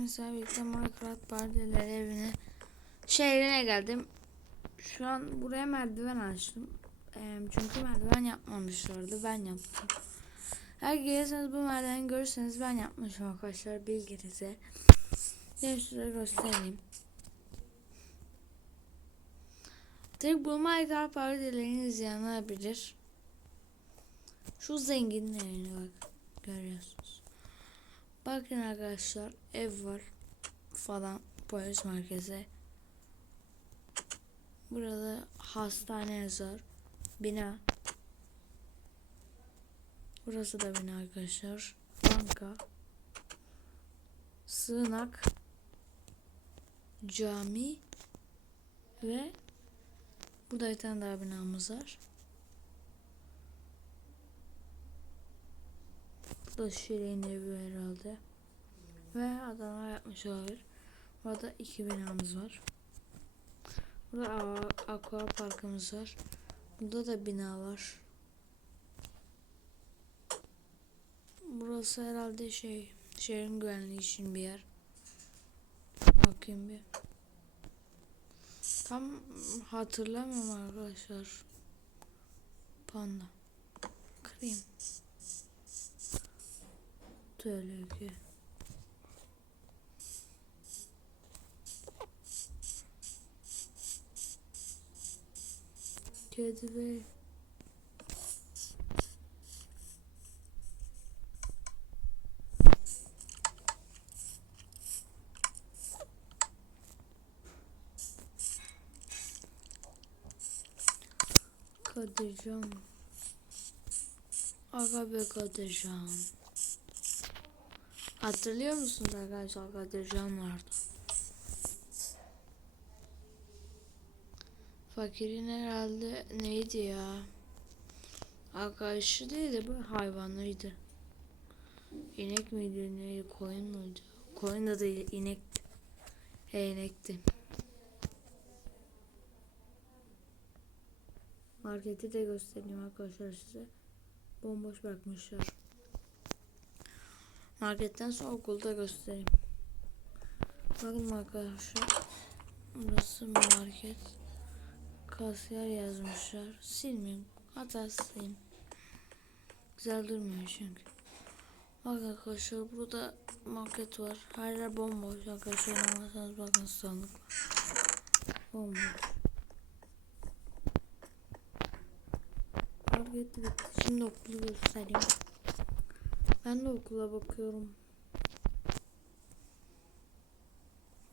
Mesela birlikte Minecraft partileri evine şehrine geldim. Şu an buraya merdiven açtım. Eee, çünkü merdiven yapmamışlardı. Ben yaptım. Eğer gelirseniz bu merdiveni görürseniz ben yapmışım arkadaşlar bilginize. Şimdi size göstereyim. Tek bu Minecraft partilerini izleyenler bilir. Şu zenginin evine bak. Görüyorsunuz. Bakın arkadaşlar ev var falan polis merkezi. Burada hastane yazar. Bina. Burası da bina arkadaşlar. Banka. Sığınak. Cami. Ve burada bir tane daha binamız var. Şirin evi herhalde. Ve adamlar yapmış olabilir. Burada iki binamız var. Burada aqua parkımız var. Burada da bina var. Burası herhalde şey şehrin güvenliği için bir yer. Bakayım bir. Tam hatırlamıyorum arkadaşlar. Panda. Kırayım. Şöyle ki. Kedi ve Kadircan Aga be Kadircan Hatırlıyor musunuz arkadaşlar Kadircan vardı. Fakirin herhalde neydi ya? Arkadaşı değil de bu hayvanıydı. İnek miydi neydi koyun muydu? Koyun da değil inekti. He inekti. Marketi de göstereyim arkadaşlar size. Bomboş bırakmışlar. Marketten sonra okulda göstereyim. Bakın arkadaşlar. Burası market. Kasiyer yazmışlar. Silmeyeyim. Hatasıyım. Güzel durmuyor çünkü. Bak arkadaşlar burada market var. Her yer bomboş arkadaşlar. Anlarsanız bakın sandık. Bomboş. Market bitti. Şimdi okulu göstereyim. Ben de okula bakıyorum.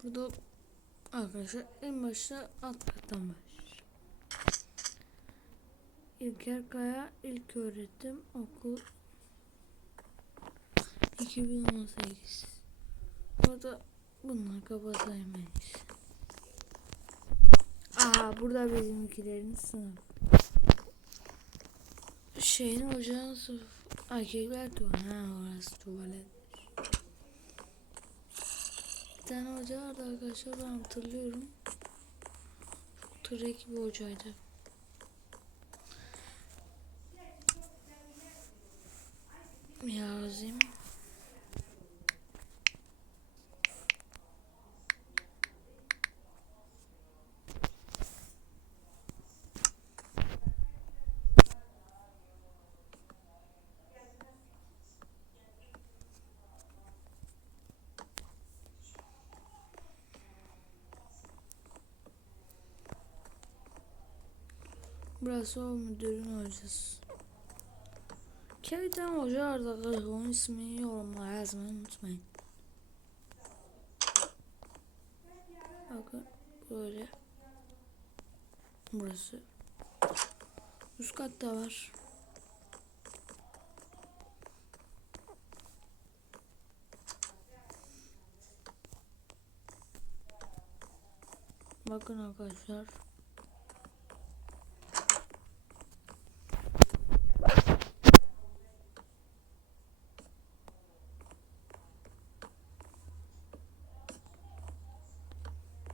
Burada arkadaşlar en başta alt kattan başlıyor. İlker Kaya ilk öğretim okul 2018. Burada bunlar kapatayım en iyisi. Aha burada bizimkilerin sınıf. Şeyin ocağın sınıf. Erkekler. Ha orası tuvalet. Bir tane hoca vardı arkadaşlar ben hatırlıyorum. Çok trek bir hocaydı. Yazayım. Burası o müdürün hocası. Tane hoca arkadaşlar onun ismini yorumlara yazmayı unutmayın. Bakın böyle. Burası. Üst katta var. Bakın arkadaşlar.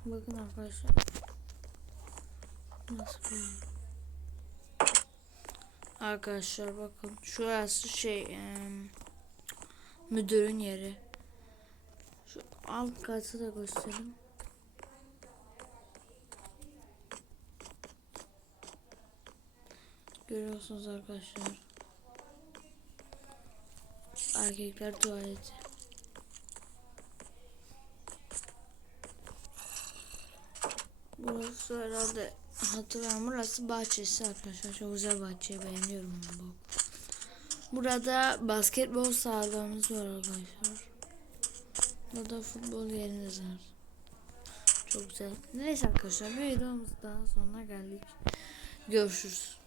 Bakın arkadaşlar. Nasıl bir Arkadaşlar bakın. Şurası şey müdürün yeri. Şu alt katı da göstereyim. Görüyorsunuz arkadaşlar. Erkekler tuvaleti. Burası herhalde hatırlıyorum. Burası bahçesi arkadaşlar. Çok güzel bahçe. Beğeniyorum bu. Burada basketbol sahalarımız var arkadaşlar. Burada futbol yeriniz var. Çok güzel. Neyse arkadaşlar videomuz daha sonuna geldik. Görüşürüz.